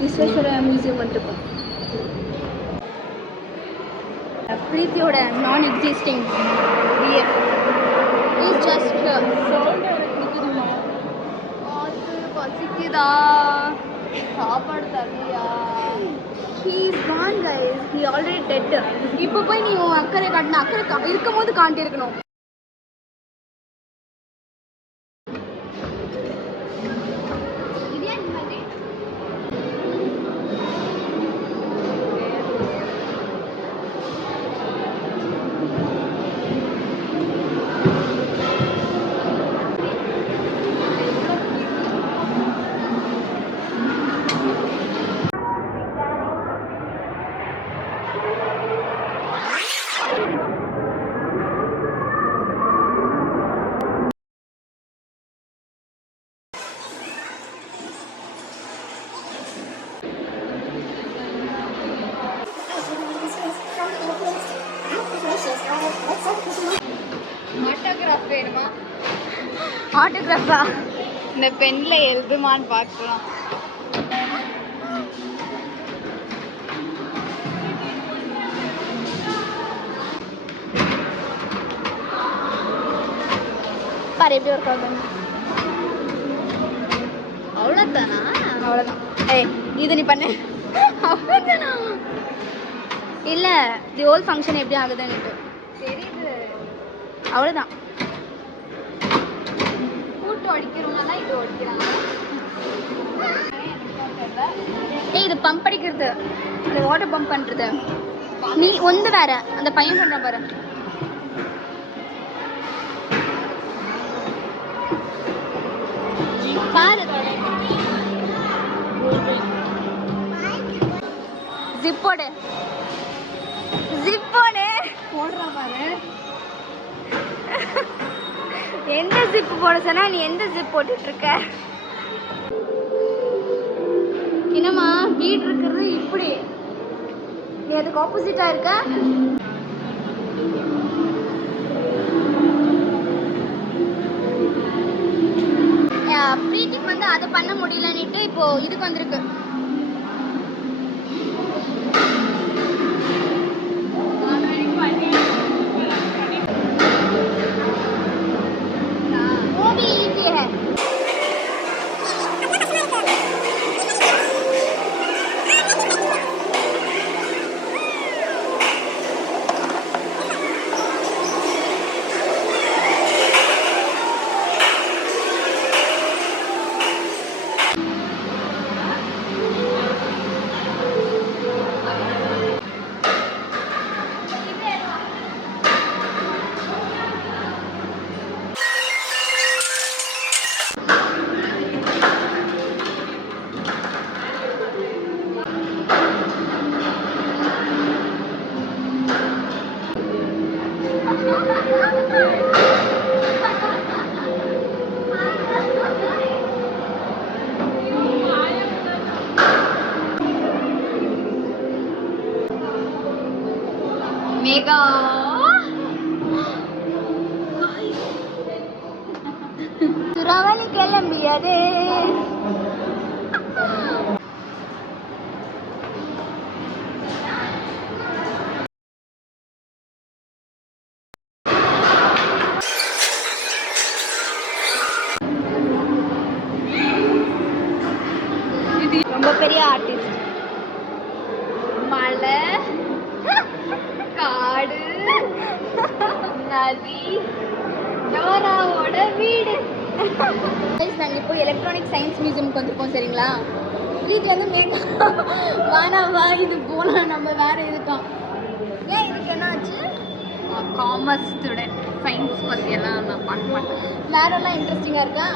Visvesvara museum வந்துருக்கோம். பிரீத்தியோட நான் existing PF is just sound குடிக்குதுமா. அது பசிக்குதா, சாப்பாடு தரலையா? He is gone guys, he already dead. இப்போ போய் நீ உன் அக்கறை காட்டின அக்கறை இருக்கும் போது காட்டியிருக்கணும். ஆட்டோகிராஃப் வேணுமா? ஆட்டோகிராஃபா? இந்த பென்ல எழுதுமான்னு பார்க்கலாம். பாரு எப்படி ஒர்க் ஆகுது. அவ்வளோதானா? அவ்வளோதான். ஏய் இது நீ பண்ணு. அவ்வளோதானா? இல்லை தி ஹோல் ஃபங்க்ஷன் எப்படி ஆகுதுன்னு தெரியுது. அவ்வளோதான். கூட்டு ஒடிக்கிறவங்க தான் இது ஒடிக்கிறாங்க. ஏய் இது பம்ப் அடிக்கிறது, இந்த வாட்டர் பம்ப் பண்ணுறது. நீ ஒன்று வேற அந்த பையன் பண்ணுற பாரு. பாரு ஜிப்போடு ஜிப்போடு போடுற பாரு. எந்த ஜிப்பு போட சொன்னா நீ எந்த ஜிப் போட்டுட்டு இருக்க? என்னம்மா வீடு இருக்கிறது இப்படி, நீ அதுக்கு ஆப்போசிட்டா இருக்க. பிரீத்திக்கு வந்து அதை பண்ண முடியலன்னுட்டு இப்போ இதுக்கு வந்திருக்கு. மேகா சுறாவளி கிளம்பியதே. ரொம்ப பெரிய ஆர்டிஸ்ட். மலை, காடு, நதி, டோராவோட வீடு. நாங்கள் இப்போ எலக்ட்ரானிக் சயின்ஸ் மியூசியம்க்கு வந்திருக்கோம். சரிங்களா? வீட்டில் வந்து மேக்கா வானாவா இது போனால் நம்ம வேறு இதுக்கான். ஏன் இதுக்கு என்ன ஆச்சு? காமர்ஸ் ஸ்டூடெண்ட், சயின்ஸ் பற்றியெல்லாம் நான் பார்க்க மாட்டேன். வேறெல்லாம் இன்ட்ரெஸ்டிங்காக இருக்கா?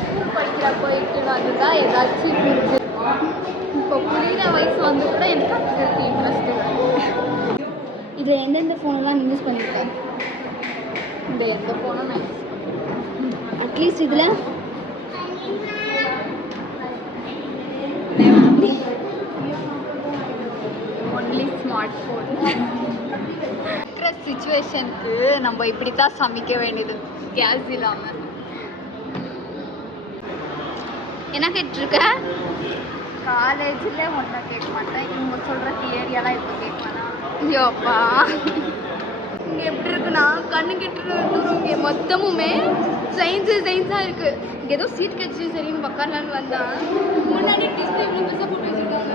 ஸ்கூல் படிக்கிற போயிட்டு அதுதான் ஏதாச்சும் புரிஞ்சு. இப்போ புரிகிற வயசு வந்து கூட எனக்கு கற்றுக்கிறதுக்கு இன்ட்ரெஸ்ட். இதில் எந்தெந்த ஃபோனெல்லாம் யூஸ் பண்ணியிருக்கேன்? இந்த எந்த ஃபோனும் நான் யூஸ் பண்ணேன். அட்லீஸ்ட் இதில் ஒன்லி ஸ்மார்ட் ஃபோன். இருக்கிற சுச்சுவேஷனுக்கு நம்ம இப்படி தான் சமைக்க வேண்டியது, கேஸ் இல்லாமல். என்ன கேட்டுருக்க? காலேஜில் ஒன்றா கேட்க மாட்டேன், இவங்க சொல்கிற தியரியெல்லாம் இப்போ கேட்கலாம். ஐயோப்பா இங்கே எப்படி இருக்குன்னா கண்ணு கெட்டு இங்கே மொத்தமுமே சயின்ஸாக இருக்குது. இங்கே ஏதோ சீட் கிடச்சி சரின்னு உக்காரலான்னு வந்தான். முன்னாடி டிஸ்பிளே இவ்வளோ பெருசாக போட்டு வச்சுருக்காங்க.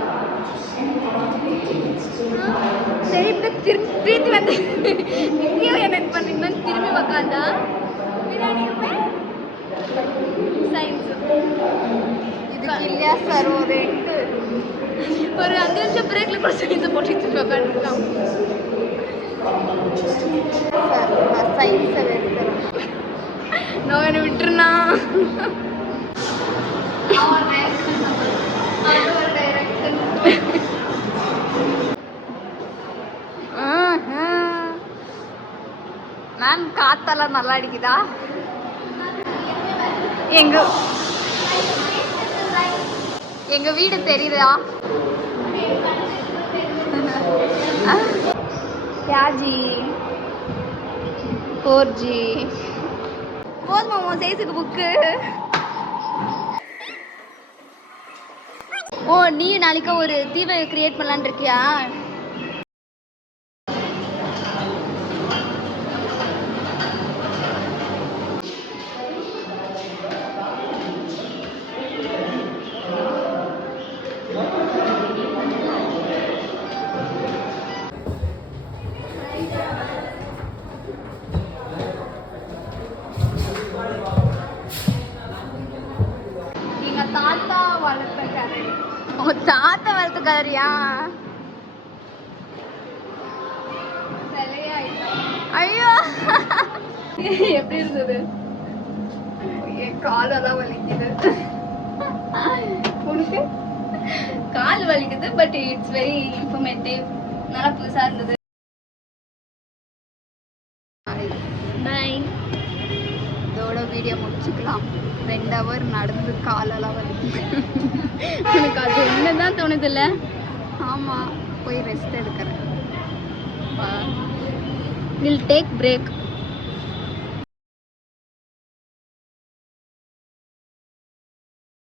சரி இப்போ திருப்பி வந்து இங்கேயும் என்ன பண்ணுறீங்கன்னு திரும்பி உக்காந்தா பின்னாடியுமே சயின்ஸு. இதுக்கு இல்லையா சார் ஒரு ஒரு 5 நிமிஷம் பிரேக்ல கூட சயின்ஸை போட்டு உட்காந்துருக்கான். சார் நான் சயின்ஸை வெறுக்கிறேன். நான் என்ன விட்டுருனா மேம் காத்தெல்லாம் நல்லா அடிக்குதா? எங்க வீடு தெரியுதா? யாஜி 4G போதுமா உன் சைஸுக்கு புக்கு? ஓ நீ நாளைக்கு ஒரு தீவை கிரியேட் பண்ணலான்னு இருக்கியா? தாத்தா வளர்த்த கதை. உங்க தாத்தா வளர்த்த கதையா? ஐயோ எப்படி இருந்தது? என் காலெல்லாம் வலிக்குது. உனக்கு கால் வலிக்குது, பட் இட்ஸ் வெரி இன்ஃபர்மேட்டிவ். நல்லா புதுசா இருந்தது. பை. இதோட வீடியோ முடிச்சுக்கலாம். 2 hour நடந்து காலெல்லாம் வலிக்குது. உனக்கு அது ஒண்ணுதான் தோணுது இல்ல? ஆமாம், போய் ரெஸ்ட் எடுக்கிறேன். We'll take break.